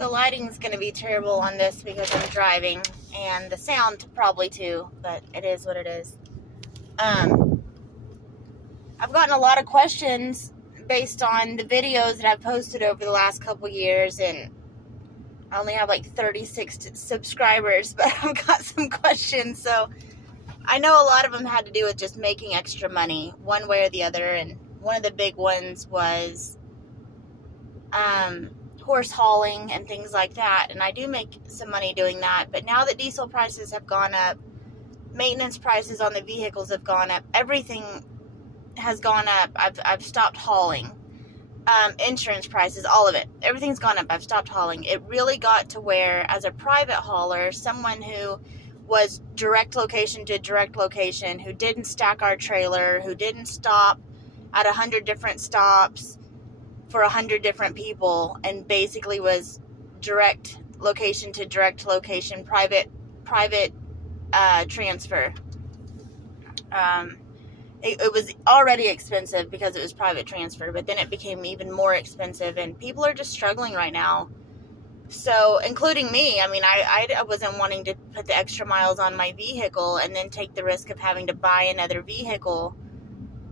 The lighting's going to be terrible on this because I'm driving, and the sound probably too, but it is what it is. I've gotten a lot of questions based on the videos that I've posted over the last couple years, and I only have like 36 subscribers, but I've got some questions, so I know a lot of them had to do with just making extra money one way or the other, and one of the big ones was horse hauling and things like that, and I do make some money doing that. But now that diesel prices have gone up, maintenance prices on the vehicles have gone up, everything has gone up. I've stopped hauling. Insurance prices, all of it, everything's gone up. I've stopped hauling. It really got to where, as a private hauler, someone who was direct location to direct location, who didn't stack our trailer, who didn't stop at 100 different stops for 100 different people, and basically was direct location to direct location, private transfer. It was already expensive because it was private transfer, but then it became even more expensive, and people are just struggling right now. So, including me. I mean, I wasn't wanting to put the extra miles on my vehicle and then take the risk of having to buy another vehicle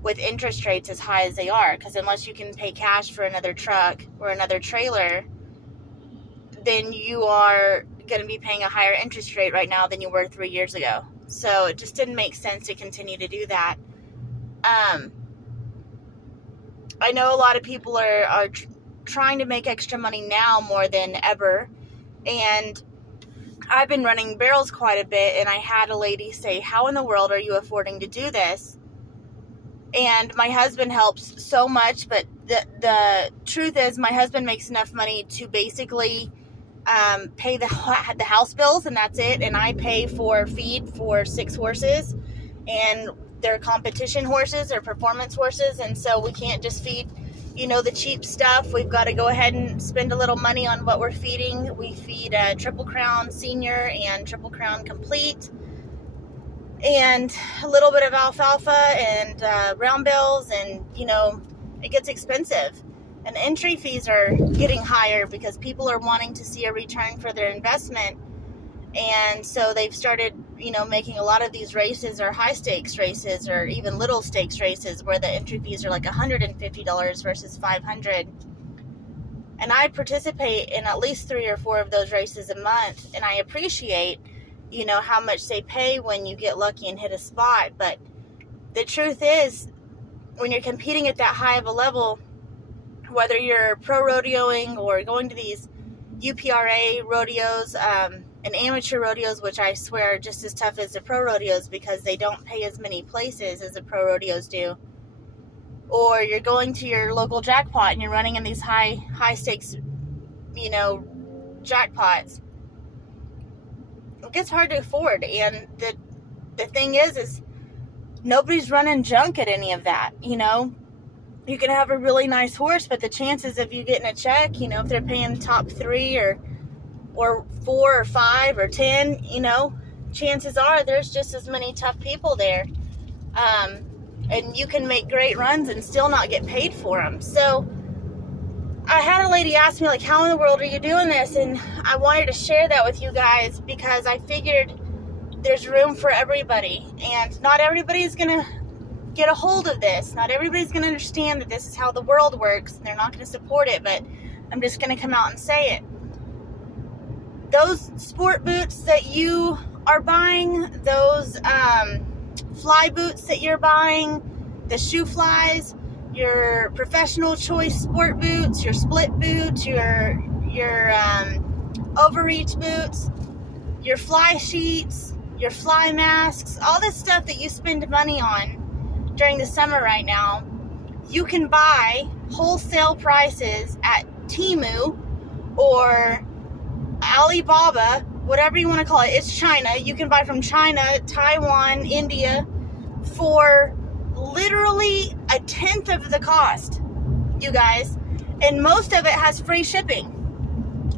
with interest rates as high as they are, because unless you can pay cash for another truck or another trailer, then you are going to be paying a higher interest rate right now than you were 3 years ago. So it just didn't make sense to continue to do that. I know a lot of people are trying to make extra money now more than ever, and I've been running barrels quite a bit, and I had a lady say, how in the world are you affording to do this? And my husband helps so much, but the truth is my husband makes enough money to basically pay the house bills, and that's it. And I pay for feed for 6 horses, and they're competition horses or performance horses, and so we can't just feed, the cheap stuff. We've got to go ahead and spend a little money on what we're feeding. We feed Triple Crown Senior and Triple Crown Complete, and a little bit of alfalfa and brown bills, and it gets expensive, and entry fees are getting higher because people are wanting to see a return for their investment. And so they've started making a lot of these races or high stakes races or even little stakes races where the entry fees are like $150 versus $500. And I participate in at least 3 or 4 of those races a month, and I appreciate how much they pay when you get lucky and hit a spot. But the truth is, when you're competing at that high of a level, whether you're pro rodeoing or going to these UPRA rodeos, and amateur rodeos, which I swear are just as tough as the pro rodeos because they don't pay as many places as the pro rodeos do, or you're going to your local jackpot and you're running in these high stakes, jackpots, it gets hard to afford. And the thing is nobody's running junk at any of that. You can have a really nice horse, but the chances of you getting a check, if they're paying top 3 or 4 or 5 or 10, chances are there's just as many tough people there. And you can make great runs and still not get paid for them. So I had a lady ask me, like, how in the world are you doing this? And I wanted to share that with you guys because I figured there's room for everybody. And not everybody's going to get a hold of this. Not everybody's going to understand that this is how the world works. And they're not going to support it, but I'm just going to come out and say it. Those sport boots that you are buying, those fly boots that you're buying, the shoe flies, your professional choice sport boots, your split boots, your overreach boots, your fly sheets, your fly masks, all this stuff that you spend money on during the summer right now, you can buy wholesale prices at Temu or Alibaba, whatever you want to call it. It's China. You can buy from China, Taiwan, India for literally a tenth of the cost, you guys. And most of it has free shipping.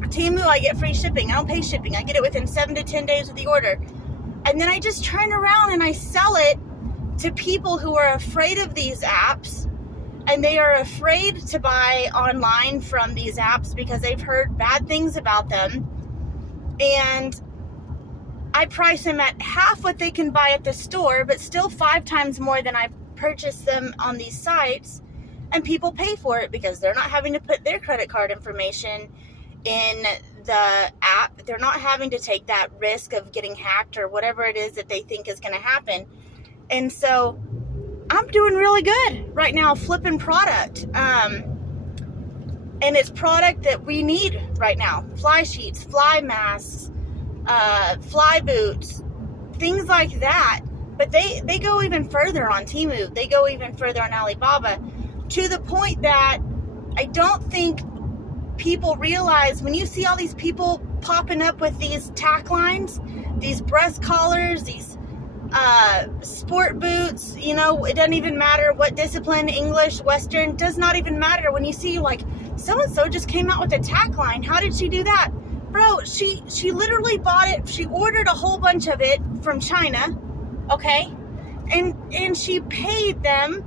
Temu, I get free shipping. I don't pay shipping. I get it within 7 to 10 days of the order. And then I just turn around and I sell it to people who are afraid of these apps, And they are afraid to buy online from these apps because they've heard bad things about them. And I price them at half what they can buy at the store, but still 5 times more than I purchase them on these sites. And people pay for it because they're not having to put their credit card information in the app. They're not having to take that risk of getting hacked or whatever it is that they think is going to happen. And so I'm doing really good right now flipping product. And it's product that we need right now. Fly sheets, fly masks, fly boots, things like that. But they go even further on Temu. They go even further on Alibaba, to the point that I don't think people realize when you see all these people popping up with these tack lines, these breast collars, these sport boots, you know, it doesn't even matter what discipline, English, Western, does not even matter. When you see like, so-and-so just came out with a tack line. How did she do that? Bro, she literally bought it. She ordered a whole bunch of it from China, okay? And she paid them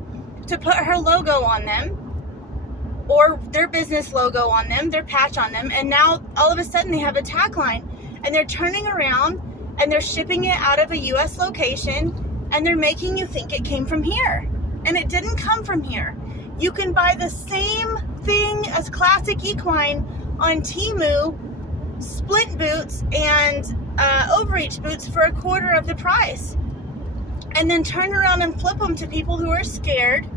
to put her logo on them, or their business logo on them, their patch on them, and now all of a sudden they have a tack line, and they're turning around and they're shipping it out of a U.S. location, and they're making you think it came from here. And it didn't come from here. You can buy the same thing as Classic Equine on Temu, splint boots and overreach boots for a quarter of the price. And then turn around and flip them to people who are scared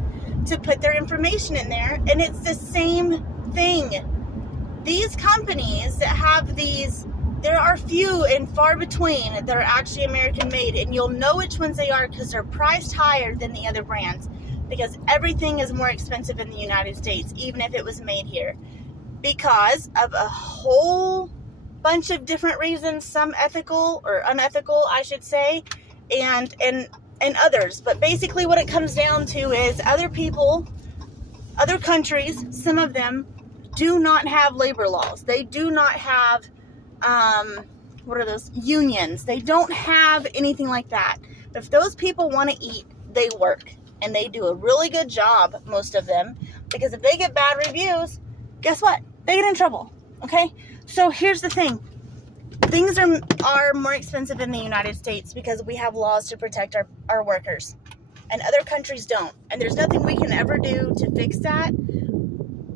to put their information in there. And it's the same thing. These companies that have these, there are few and far between that are actually American made, and you'll know which ones they are because they're priced higher than the other brands, because everything is more expensive in the United States, even if it was made here, because of a whole bunch of different reasons, some ethical or unethical, I should say, and others. But basically what it comes down to is other people, other countries, some of them do not have labor laws. They do not have what are those, unions. They don't have anything like that. But if those people want to eat, they work, and they do a really good job, most of them, because if they get bad reviews, guess what? They get in trouble. Okay? So here's the thing. Things are more expensive in the United States because we have laws to protect our workers, and other countries don't. And there's nothing we can ever do to fix that.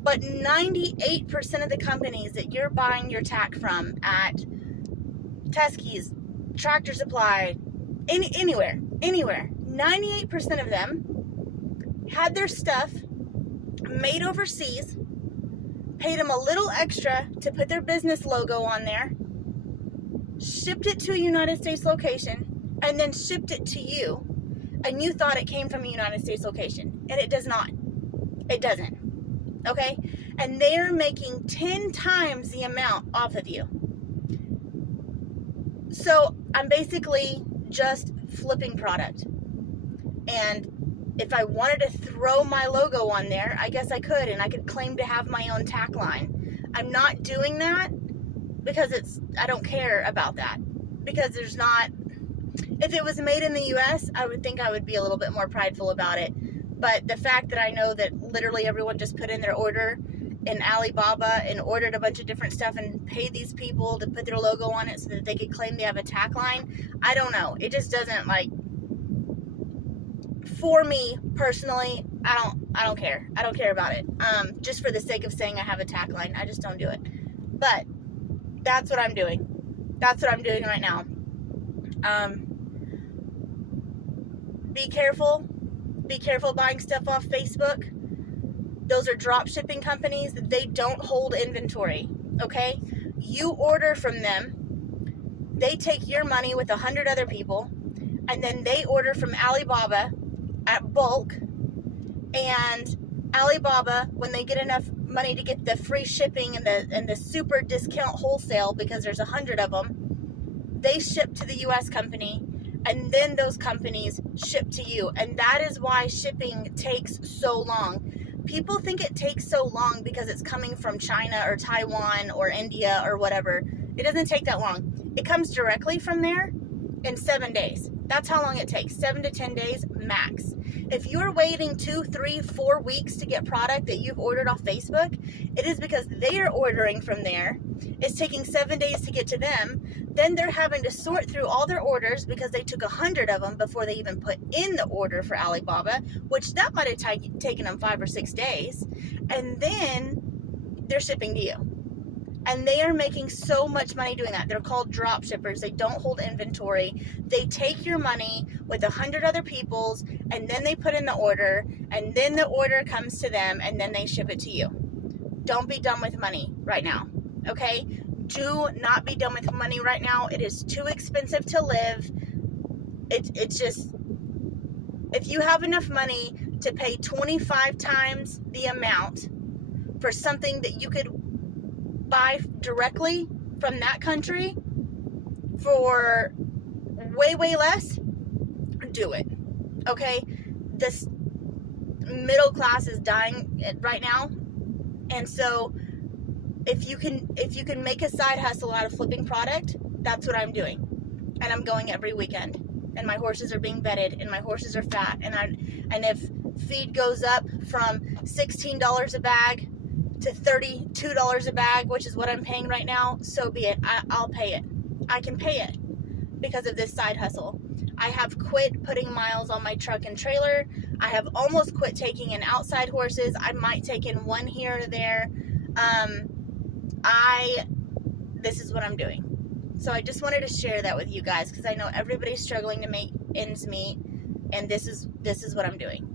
But 98% of the companies that you're buying your tack from at Tuskegee, Tractor Supply, anywhere, 98% of them had their stuff made overseas, paid them a little extra to put their business logo on there, shipped it to a United States location, and then shipped it to you. And you thought it came from a United States location. And it does not. It doesn't. Okay? And they're making 10 times the amount off of you. So I'm basically just flipping product. And if I wanted to throw my logo on there, I guess I could, and I could claim to have my own tack line. I'm not doing that because I don't care about that. Because there's not, if it was made in the US, I would think I would be a little bit more prideful about it. But the fact that I know that literally everyone just put in their order in Alibaba and ordered a bunch of different stuff and paid these people to put their logo on it so that they could claim they have a tack line, I don't know. It just doesn't, like, for me personally, I don't care. I don't care about it. Just for the sake of saying I have a tack line, I just don't do it. But that's what I'm doing. That's what I'm doing right now. Be careful. Be careful buying stuff off Facebook. Those are drop shipping companies. They don't hold inventory, okay? You order from them. They take your money with 100 other people, and then they order from Alibaba at bulk. And Alibaba, when they get enough money to get the free shipping and the super discount wholesale, because there's 100 of them, they ship to the U.S. company, and then those companies ship to you. And that is why shipping takes so long. People think it takes so long because it's coming from China or Taiwan or India or whatever. It doesn't take that long. It comes directly from there in 7 days. That's how long it takes, 7 to 10 days max. If you're waiting 2, 3, 4 weeks to get product that you've ordered off Facebook, it is because they are ordering from there. It's taking 7 days to get to them. Then they're having to sort through all their orders because they took 100 of them before they even put in the order for Alibaba, which that might have taken them 5 or 6 days. And then they're shipping to you. And they are making so much money doing that. They're called drop shippers. They don't hold inventory. They take your money with 100 other people's, and then they put in the order, and then the order comes to them, and then they ship it to you. Don't be done with money right now, okay? Do not be done with money right now. It is too expensive to live. It's just, if you have enough money to pay 25 times the amount for something that you could buy directly from that country for way, way less, do it. Okay? This middle class is dying right now. And so if you can make a side hustle out of flipping product, that's what I'm doing. And I'm going every weekend. And my horses are being bedded, and my horses are fat. And if feed goes up from $16 a bag to $32 a bag, which is what I'm paying right now, so be it. I'll pay it. I can pay it because of this side hustle. I have quit putting miles on my truck and trailer. I have almost quit taking in outside horses. I might take in one here or there. This is what I'm doing. So I just wanted to share that with you guys because I know everybody's struggling to make ends meet, and this is what I'm doing.